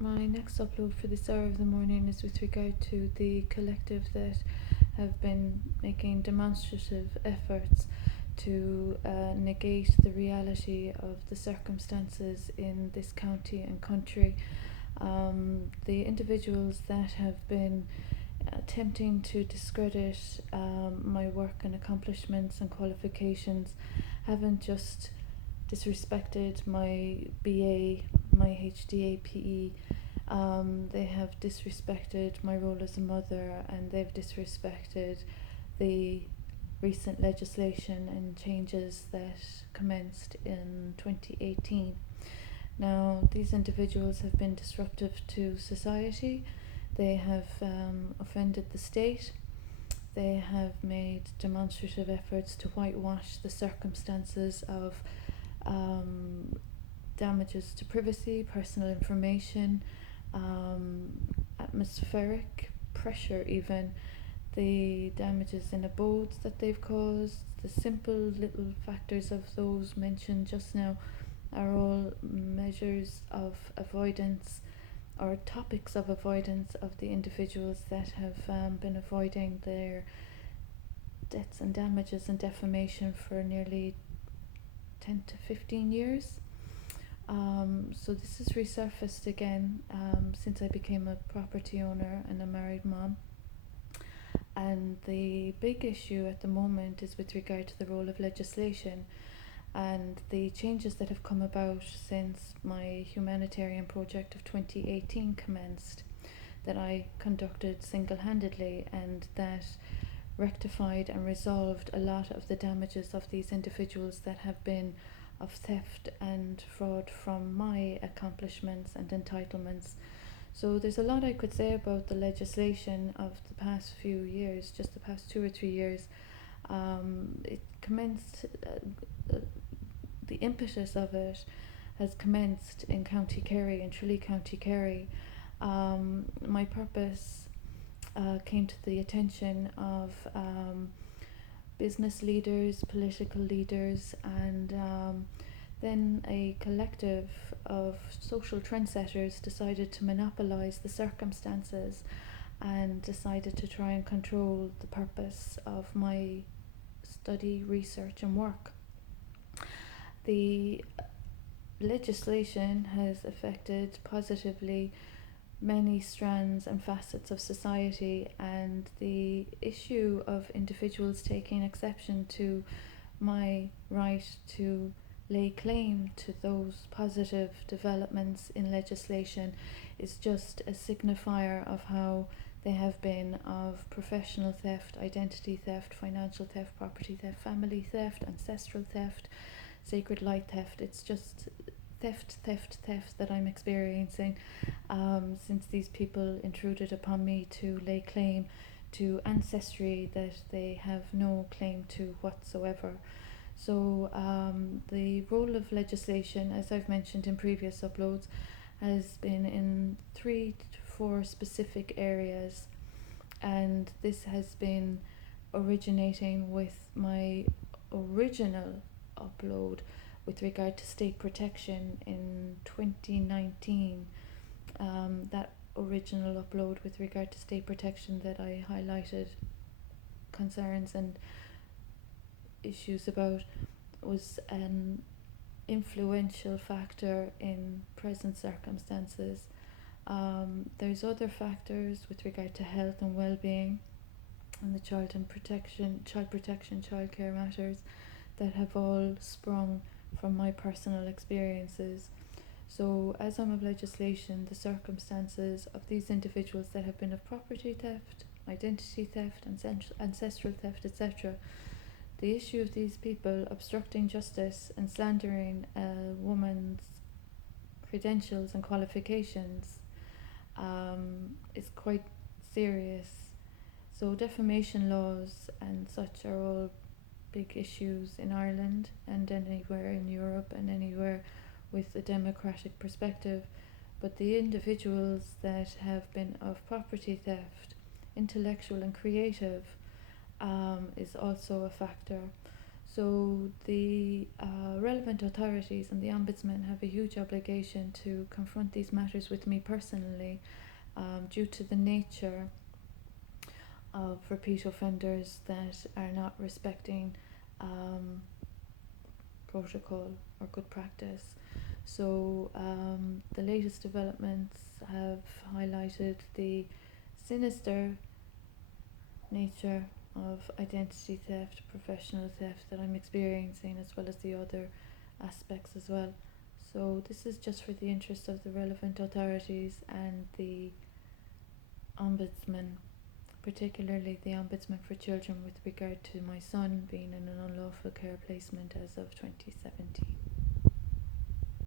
My next upload for this hour of the morning is with regard to the collective that have been making demonstrative efforts to negate the reality of the circumstances in this county and country. The individuals that have been attempting to discredit my work and accomplishments and qualifications haven't just disrespected my BA, my HDAPE. They have disrespected my role as a mother, and they've disrespected the recent legislation and changes that commenced in 2018. Now, these individuals have been disruptive to society. They have offended the state. They have made demonstrative efforts to whitewash the circumstances of damages to privacy, personal information, atmospheric pressure, even the damages in abodes that they've caused. The simple little factors of those mentioned just now are all measures of avoidance or topics of avoidance of the individuals that have been avoiding their debts and damages and defamation for nearly 10 to 15 years. So this has resurfaced again since I became a property owner and a married mom. And the big issue at the moment is with regard to the role of legislation and the changes that have come about since my humanitarian project of 2018 commenced, that I conducted single-handedly, and that rectified and resolved a lot of the damages of these individuals that have been of theft and fraud from my accomplishments and entitlements. So there's a lot I could say about the legislation of the past few years, just the past 2 or 3 years. It commenced, the impetus of it has commenced in County Kerry, in Tralee County Kerry. My purpose came to the attention of business leaders, political leaders, and then a collective of social trendsetters decided to monopolize the circumstances and decided to try and control the purpose of my study, research, and work. The legislation has affected positively many strands and facets of society, and the issue of individuals taking exception to my right to lay claim to those positive developments in legislation is just a signifier of how they have been of professional theft, identity theft, financial theft, property theft, family theft, ancestral theft, sacred light theft. It's just theft that I'm experiencing since these people intruded upon me to lay claim to ancestry that they have no claim to whatsoever. So the role of legislation, as I've mentioned in previous uploads, has been in 3 to 4 specific areas, and this has been originating with my original upload with regard to state protection in 2019. That original upload with regard to state protection that I highlighted concerns and issues about was an influential factor in present circumstances. There's other factors with regard to health and well-being and the child protection, child care matters that have all sprung from my personal experiences. So as I'm of legislation, the circumstances of these individuals that have been of property theft, identity theft, ancestral theft, etc., the issue of these people obstructing justice and slandering a woman's credentials and qualifications is quite serious. So defamation laws and such are all big issues in Ireland and anywhere in Europe and anywhere with a democratic perspective. But the individuals that have been of property theft, intellectual and creative, is also a factor. So the relevant authorities and the Ombudsman have a huge obligation to confront these matters with me personally, due to the nature of repeat offenders that are not respecting protocol or good practice. So the latest developments have highlighted the sinister nature of identity theft, professional theft that I'm experiencing, as well as the other aspects as well. So this is just for the interest of the relevant authorities and the Ombudsman, particularly the Ombudsman for Children with regard to my son being in an unlawful care placement as of 2017.